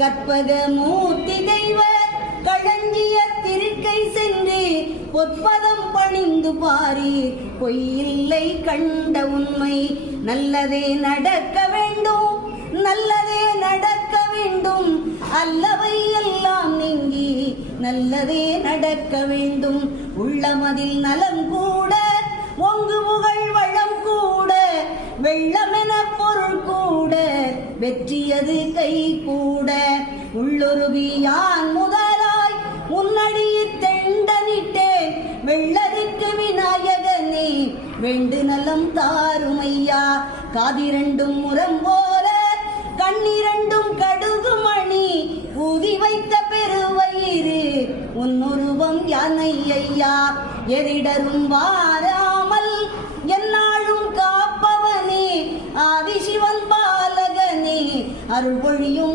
கற்பக மூர்த்தி தெய்வ களஞ்சிய திருக்கை சென்று பொற்பதம் பணிந்து பாரி பொய்யில்லை கண்ட உண்மை. நல்லதே நடக்க வேண்டும், நல்லதே நடக்க வேண்டும், அல்லவை எல்லாம் நீங்கி நல்லதே நடக்க வேண்டும். உள்ளமதில் நலம் கூட ஒங்கு புகழ் வளம் கூட வெள்ளமென பொருள் கூட வெற்றியது கை கூட. உள்ளொருவி யான் முதலாய் உன்னடியில் தெண்டனிட்டேன் வெள்ளருக்கு விநாயகனே வெண்டு நலம் தாருமையா. காதிரண்டும் முரம் போல கண்ணிரண்டும் கடுகு மணி ஊதி வைத்த பெருவயிறு உன்னுருவம் யானை ஐயா. எரிடரும் வாராமல் என்னாலும் காப்பவனே ஆதிசிவன் பாலகனே அருள்பொழியும்